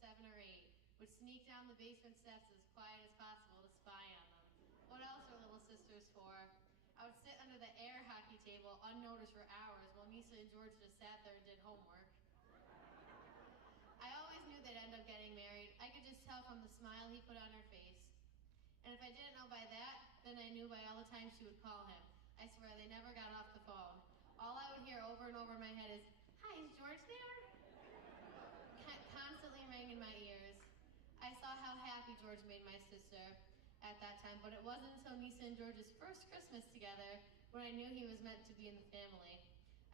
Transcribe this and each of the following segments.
7 or 8, would sneak down the basement steps as quiet as possible to spy on them. What else are little sisters for? I would sit under the air hockey table unnoticed for hours while Nisa and George just sat there and did homework. I always knew they'd end up getting married. I could just tell from the smile he put on her face. And if I didn't know by that, then I knew by all the times she would call him. I swear, they never got off the phone. All I would hear over and over in my head is, "Hi, is George there?" Constantly rang in my ears. I saw how happy George made my sister at that time, but it wasn't until Nisa and George's first Christmas together when I knew he was meant to be in the family.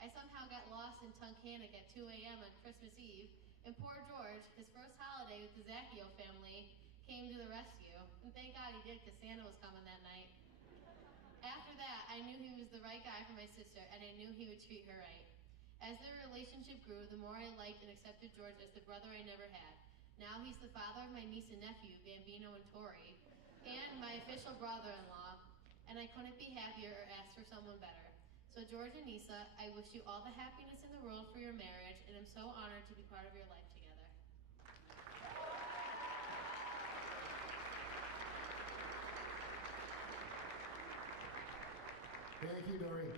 I somehow got lost in Tunkhannock at 2 a.m. on Christmas Eve, and poor George, his first holiday with the Zaccheo family, came to the rescue. And thank God he did, because Santa was coming that night. After that, I knew he was the right guy for my sister, and I knew he would treat her right. As their relationship grew, the more I liked and accepted George as the brother I never had. Now he's the father of my niece and nephew, Bambino and Tori, and my official brother-in-law, and I couldn't be happier or ask for someone better. So George and Nisa, I wish you all the happiness in the world for your marriage, and I'm so honored to be part of your life together. Thank you, Dory.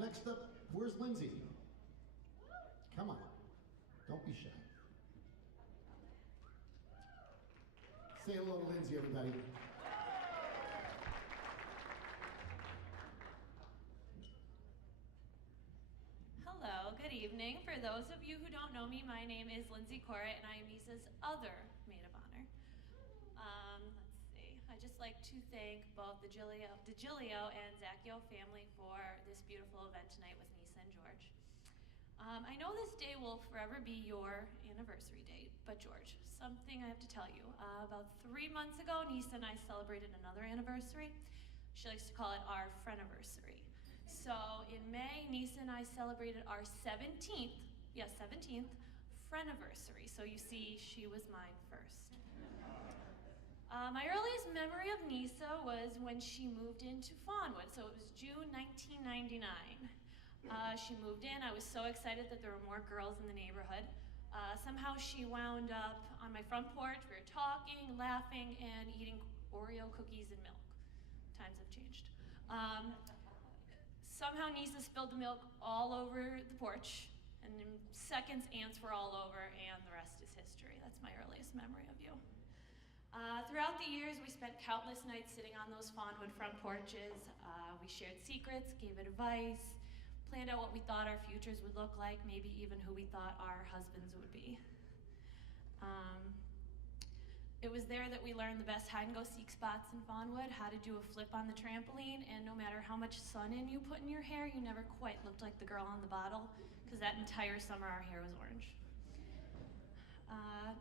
Next up, where's Lindsay? Come on, don't be shy. Say hello to Lindsay, everybody. Hello, good evening. For those of you who don't know me, my name is Lindsay Cora, and I am Nisa's other maid of honor. Let's see. I'd just like to thank both Degilio and Zaccheo family for this beautiful event tonight with Nisa and George. I know this day will forever be your anniversary date, but George, something I have to tell you. About 3 months ago, Nisa and I celebrated another anniversary. She likes to call it our friendiversary. So in May, Nisa and I celebrated our 17th friendiversary. So you see, she was mine first. My earliest memory of Nisa was when she moved into Fawnwood, so it was June 1999. She moved in. I was so excited that there were more girls in the neighborhood. Somehow she wound up on my front porch. We were talking, laughing, and eating Oreo cookies and milk. Times have changed. Somehow Nisa spilled the milk all over the porch, and in seconds ants were all over, and the rest is history. That's my earliest memory of you. Throughout the years, we spent countless nights sitting on those Fawnwood front porches. We shared secrets, gave advice, planned out what we thought our futures would look like, maybe even who we thought our husbands would be. It was there that we learned the best hide-and-go-seek spots in Fawnwood, how to do a flip on the trampoline, and no matter how much sun-in you put in your hair, you never quite looked like the girl on the bottle, because that entire summer our hair was orange.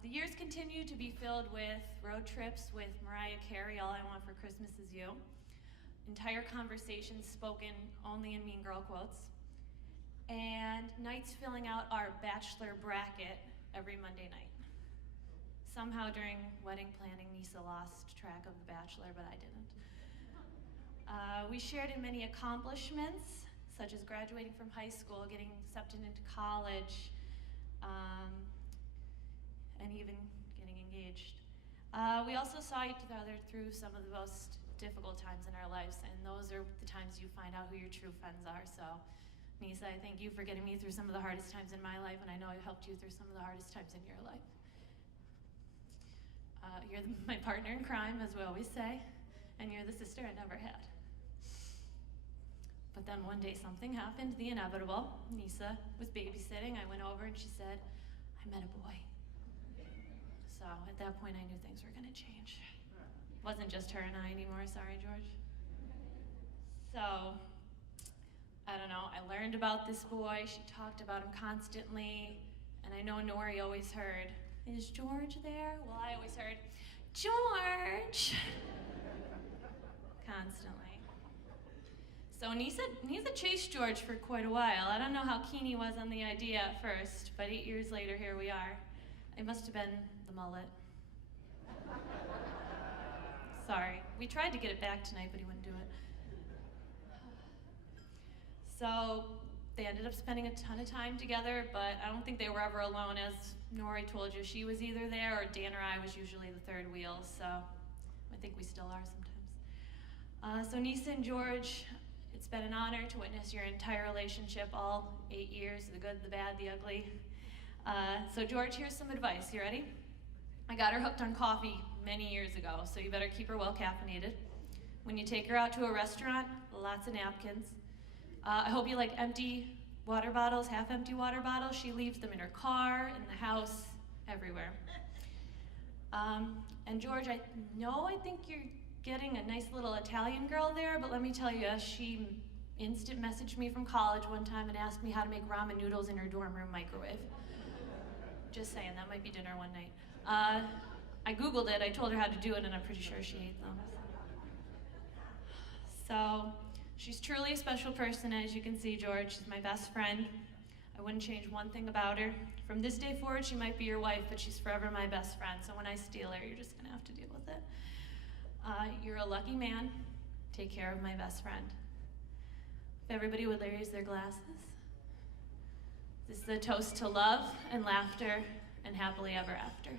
The years continued to be filled with road trips with Mariah Carey, All I Want for Christmas Is You, entire conversations spoken only in mean girl quotes, and nights filling out our bachelor bracket every Monday night. Somehow during wedding planning, Nisa lost track of the bachelor, but I didn't. We shared in many accomplishments, such as graduating from high school, getting accepted into college, and even getting engaged. We also saw each other through some of the most difficult times in our lives, and those are the times you find out who your true friends are. So, Nisa, I thank you for getting me through some of the hardest times in my life, and I know I helped you through some of the hardest times in your life. You're my partner in crime, as we always say, and you're the sister I never had. But then one day something happened, the inevitable. Nisa was babysitting. I went over and she said, "I met a boy." So at that point I knew things were gonna change. It wasn't just her and I anymore, sorry, George. So, I don't know, I learned about this boy. She talked about him constantly, and I know Nori always heard, "Is George there?" Well, I always heard, "George!" Constantly. So Nisa chased George for quite a while. I don't know how keen he was on the idea at first, but 8 years later, here we are. It must have been the mullet. Sorry. We tried to get it back tonight, but he wouldn't do it. So They ended up spending a ton of time together, but I don't think they were ever alone. As Nori told you, she was either there or Dan or I was usually the third wheel, so I think we still are sometimes. So Nisa and George, it's been an honor to witness your entire relationship, all 8 years, the good, the bad, the ugly. So George, here's some advice. You ready? I got her hooked on coffee many years ago, so you better keep her well caffeinated. When you take her out to a restaurant, lots of napkins. I hope you like empty water bottles, half-empty water bottles. She leaves them in her car, in the house, everywhere. And George, I think you're getting a nice little Italian girl there, but let me tell you, she instant messaged me from college one time and asked me how to make ramen noodles in her dorm room microwave. Just saying, that might be dinner one night. I Googled it, I told her how to do it, and I'm pretty sure she ate them. So, she's truly a special person, as you can see, George. She's my best friend. I wouldn't change one thing about her. From this day forward, she might be your wife, but she's forever my best friend. So when I steal her, you're just gonna have to deal with it. You're a lucky man. Take care of my best friend. If everybody would raise their glasses. This is a toast to love and laughter and happily ever after.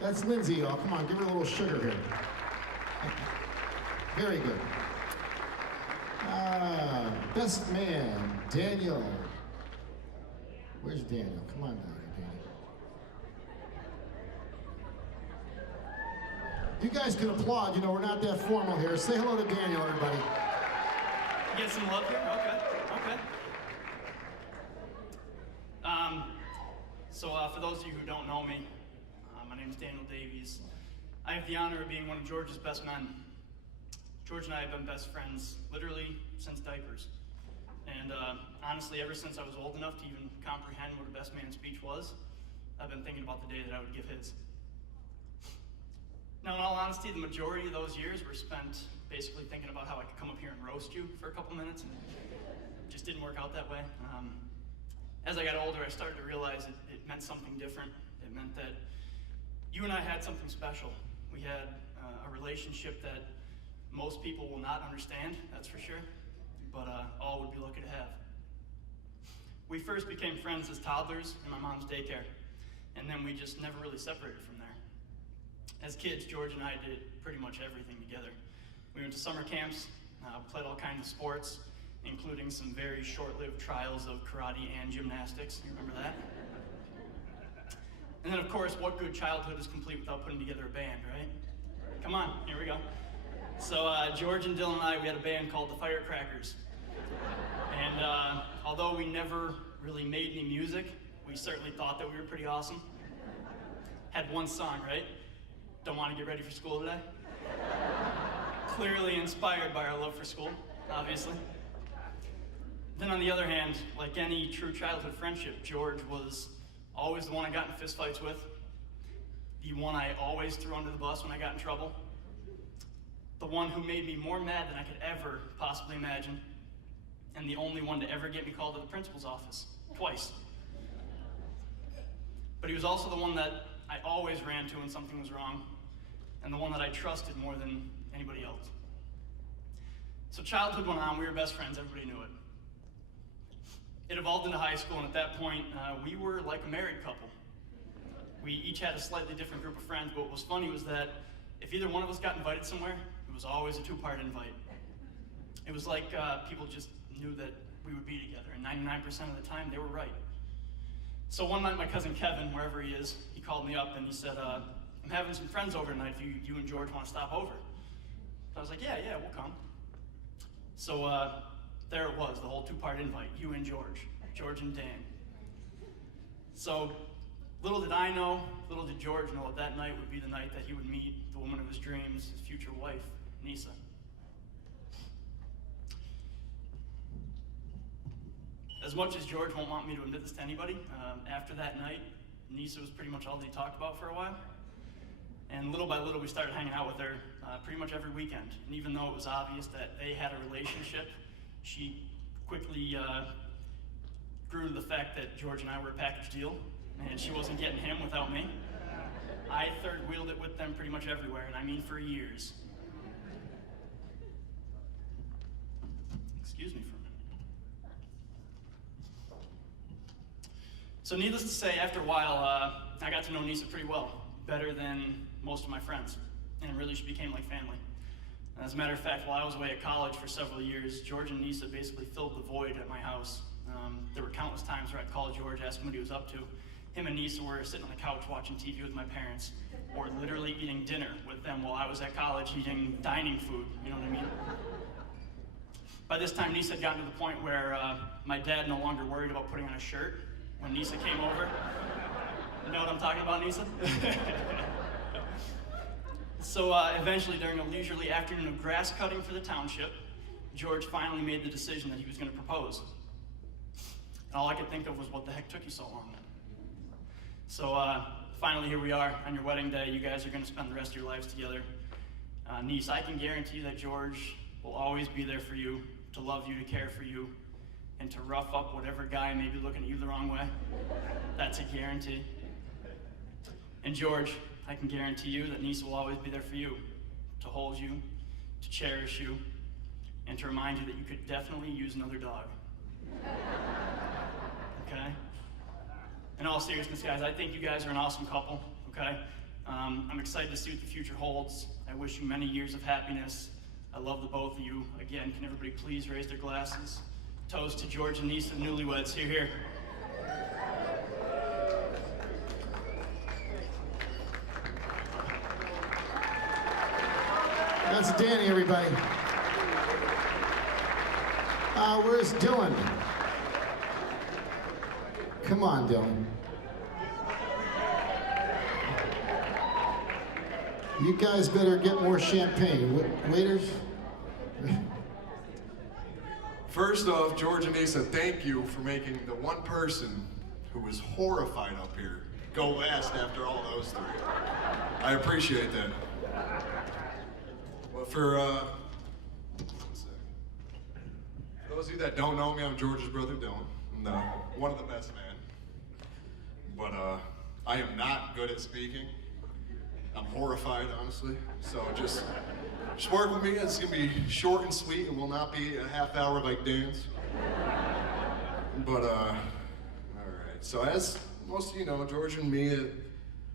That's Lindsay, y'all. Come on, give her a little sugar here. Very good. Best man, Daniel. Where's Daniel? Come on down here, Daniel. You guys can applaud. You know, we're not that formal here. Say hello to Daniel, everybody. Get some love here? Okay. So for those of you who don't know me, my name is Daniel Davies. I have the honor of being one of George's best men. George and I have been best friends literally since diapers. And honestly, ever since I was old enough to even comprehend what a best man speech was, I've been thinking about the day that I would give his. Now, in all honesty, the majority of those years were spent basically thinking about how I could come up here and roast you for a couple minutes, and it just didn't work out that way. As I got older, I started to realize it meant something different. It meant that you and I had something special. We had a relationship that most people will not understand, that's for sure, but all would be lucky to have. We first became friends as toddlers in my mom's daycare, and then we just never really separated from there. As kids, George and I did pretty much everything together. We went to summer camps, played all kinds of sports, including some very short-lived trials of karate and gymnastics. You remember that? And then, of course, what good childhood is complete without putting together a band, right? Come on, here we go. So George and Dylan and I, we had a band called the Firecrackers. And although we never really made any music, we certainly thought that we were pretty awesome. Had one song, right? Don't want to get ready for school today? Clearly inspired by our love for school, obviously. Then on the other hand, like any true childhood friendship, George was always the one I got in fistfights with, the one I always threw under the bus when I got in trouble, the one who made me more mad than I could ever possibly imagine, and the only one to ever get me called to the principal's office, twice. But he was also the one that I always ran to when something was wrong, and the one that I trusted more than anybody else. So childhood went on, we were best friends, everybody knew it. It evolved into high school, and at that point, we were like a married couple. We each had a slightly different group of friends, but what was funny was that if either one of us got invited somewhere, it was always a two-part invite. It was like people just knew that we would be together, and 99% of the time, they were right. So one night, my cousin Kevin, wherever he is, he called me up and he said, I'm having some friends over tonight if you and George want to stop over. So I was like, yeah, we'll come. So there it was, the whole two-part invite, you and George and Dan. So little did I know, little did George know that night would be the night that he would meet the woman of his dreams, his future wife, Nisa. As much as George won't want me to admit this to anybody, after that night, Nisa was pretty much all that he talked about for a while. And little by little, we started hanging out with her pretty much every weekend. And even though it was obvious that they had a relationship, she quickly grew to the fact that George and I were a package deal, and she wasn't getting him without me. I third-wheeled it with them pretty much everywhere, and I mean for years. Excuse me for a minute. So needless to say, after a while, I got to know Nisa pretty well, better than most of my friends, and really she became like family. As a matter of fact, while I was away at college for several years, George and Nisa basically filled the void at my house. There were countless times where I'd call George, ask him what he was up to. Him and Nisa were sitting on the couch watching TV with my parents, or literally eating dinner with them while I was at college eating dining food, you know what I mean? By this time, Nisa had gotten to the point where my dad no longer worried about putting on a shirt when Nisa came over. You know what I'm talking about, Nisa? So eventually, during a leisurely afternoon of grass cutting for the township, George finally made the decision that he was going to propose. And all I could think of was, what the heck took you so long? So finally, here we are on your wedding day. You guys are going to spend the rest of your lives together. Niece, I can guarantee that George will always be there for you, to love you, to care for you, and to rough up whatever guy may be looking at you the wrong way. That's a guarantee. And George, I can guarantee you that Nisa will always be there for you, to hold you, to cherish you, and to remind you that you could definitely use another dog. Okay? In all seriousness, guys, I think you guys are an awesome couple, okay? I'm excited to see what the future holds. I wish you many years of happiness. I love the both of you. Again, can everybody please raise their glasses? Toast to George and Nisa, newlyweds. Hear, hear. That's Danny, everybody. Where's Dylan? Come on, Dylan. You guys better get more champagne. Waiters? First off, George and Nisa, thank you for making the one person who was horrified up here go last after all those three. I appreciate that. Well, for those of you that don't know me, I'm George's brother, Dylan. I'm one of the best men. But I am not good at speaking. I'm horrified, honestly. So just work with me. It's gonna be short and sweet. It will not be a half hour like Dan's. But all right. So as most of you know, George and me,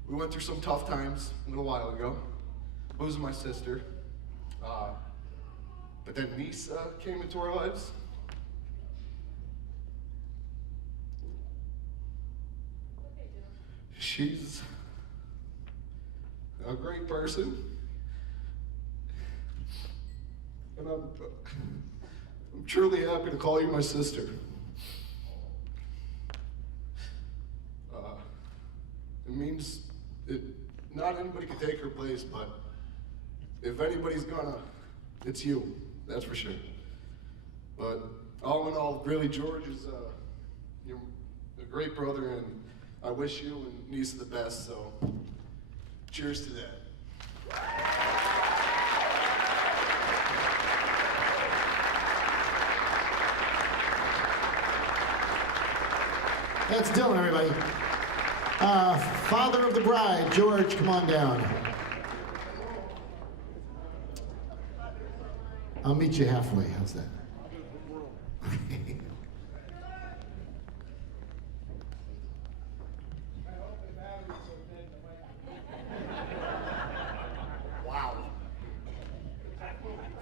we went through some tough times a little while ago. Losing my sister. But then Nisa came into our lives. She's a great person, and I'm truly happy to call you my sister. It means not anybody can take her place, but if anybody's gonna, it's you, that's for sure. But all in all, really, George is you're a great brother, and I wish you and Nisa the best, so cheers to that. That's Dylan, everybody. Father of the bride, George, come on down. I'll meet you halfway, how's that? Wow.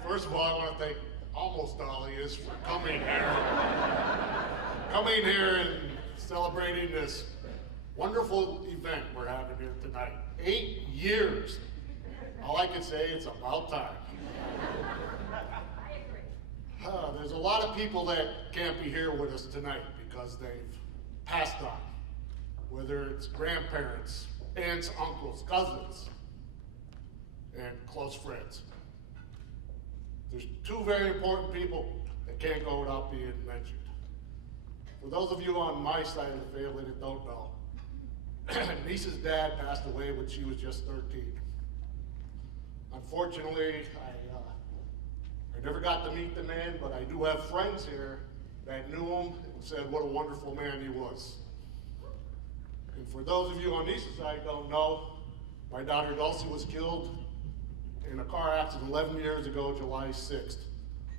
First of all, I want to thank almost all of you for coming here and celebrating this wonderful event we're having here tonight. 8 years. All I can say, it's about time. There's a lot of people that can't be here with us tonight because they've passed on. Whether it's grandparents, aunts, uncles, cousins, and close friends. There's two very important people that can't go without being mentioned. For those of you on my side of the family that don't know, Nisa's dad passed away when she was just 13. Unfortunately, I never got to meet the man, but I do have friends here that knew him and said what a wonderful man he was. And for those of you on Nisa's side don't know, my daughter Dulcie was killed in a car accident 11 years ago, July 6th.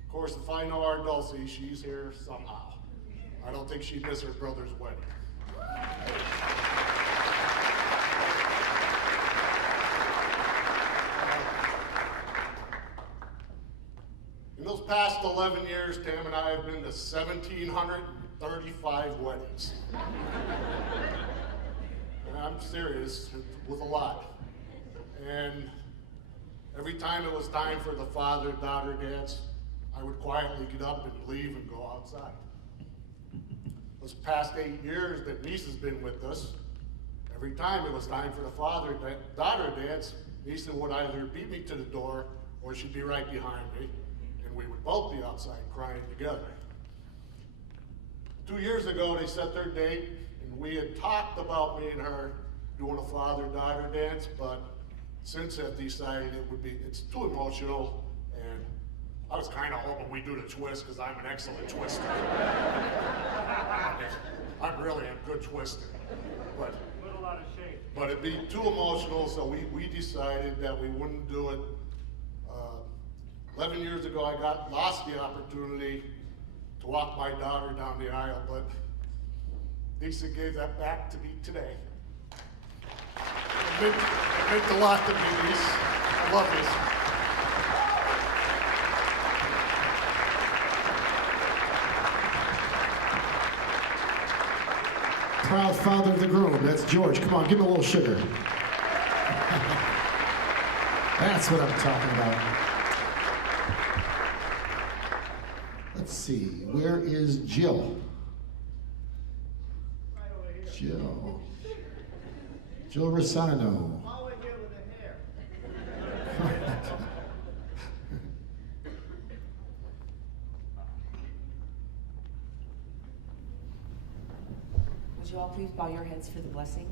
Of course, if I know our Dulcie, she's here somehow. I don't think she'd miss her brother's wedding. In those past 11 years, Tam and I have been to 1,735 weddings. And I'm serious, it was a lot. And every time it was time for the father-daughter dance, I would quietly get up and leave and go outside. Those past 8 years that Niece has been with us, every time it was time for the father-daughter dance, Niece would either beat me to the door or she'd be right behind me, and we would both be outside crying together. 2 years ago, they set their date, and we had talked about me and her doing a father-daughter dance, but since have decided it's too emotional, and I was kind of hoping we'd do the twist because I'm an excellent twister. I'm really a good twister, but it'd be too emotional, so we decided that we wouldn't do it. 11 years ago, I lost the opportunity to walk my daughter down the aisle, but Lisa gave that back to me today. It meant a lot to me, Lisa. I love this. Proud father of the groom. That's George. Come on, give him a little sugar. That's what I'm talking about. Let's see. Where is Jill? Right over here. Jill. Jill Rosano. All over here with the hair. Would you all please bow your heads for the blessing?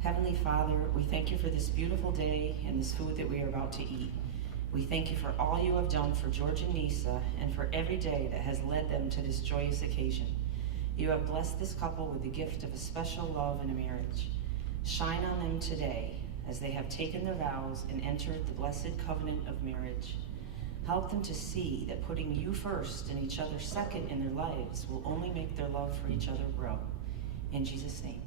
Heavenly Father, we thank you for this beautiful day and this food that we are about to eat. We thank you for all you have done for George and Nisa and for every day that has led them to this joyous occasion. You have blessed this couple with the gift of a special love and a marriage. Shine on them today as they have taken their vows and entered the blessed covenant of marriage. Help them to see that putting you first and each other second in their lives will only make their love for each other grow. In Jesus' name.